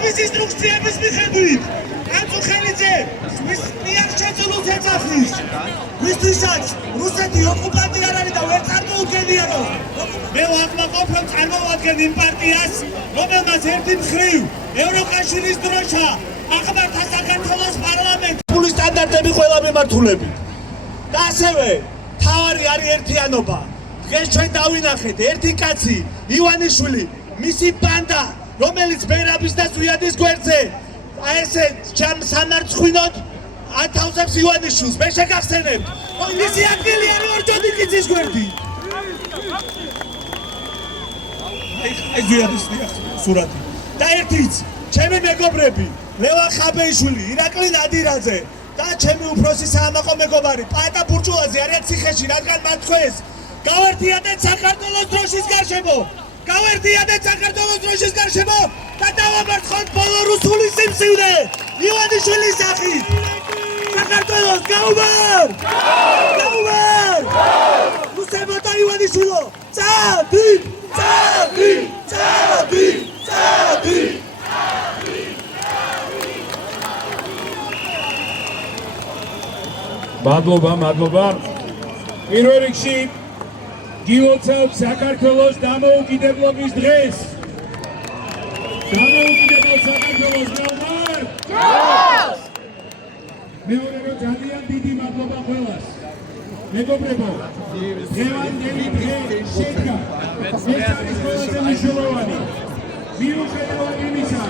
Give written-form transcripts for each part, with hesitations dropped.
Service instrucțiების მიხედვით კანწუხელიძე მის მიერ შეძლოს ეძახის ვისთვისაც რუსეთი ოკუპანტი არ არის და ვერ წარმოუდგენიარო მე ვაკმაყოფ რომ წარმოვადგენ იმ პარტიას რომელმაც ერთი მხრივ ევროკავშირის დროშა ახმართა საქართველოს პარლამენტს ფულის სტანდარტები ყველა მიმართულებით და ასევე თავარი არის ერთიანობა დღეს ჩვენ დავინახეთ ერთი კაცი ივანიშვილი მისი ბანდა რომელიც ბერაბის და ზვიადის გვერდზე ესე სამარცხვინოდ ათავსებს ივანიშვილს მე შეგახსენებთ რომ მისი ადგილი არის ორჯონიკიძის გვერდი აი ზვიადის სურათი და ერთიც ჩემი მეგობრები ლევან ხაბეიშვილი ირაკლი ნადირაძე და ჩემი უფროსი საამაყო მეგობარი პატა ბურჭულაძე არიან ციხეში რადგან მათ თქვეს გავერთიათ საქართველოს დროშის გარშემო გავერთიათ საქართველოს დროშის გარშემო და დავამარცხოთ ბოლო რუსული სიმსივნე ივანიშვილის სახით საქართველოს გაუმარ რუსებო და ივანიშვილო წადი მადლობა პირველ რიგში გილოცავთ საქართველოს დამოუკიდებლობის დღეს დამოუკიდებელ საქართველოს გაუმარ მეორე რომ ძალიან დიდი მადლობა ყველას მეგობრებო დღევანდელი დღე შედგა ეს არის ყველაზე მნიშვნელოვანი მიუხედავად იმისა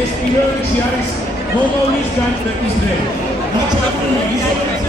ეს პირველ რიგში არის მომავლის განწყობის დღე. მოწაფული ისტორიაში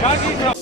Chagi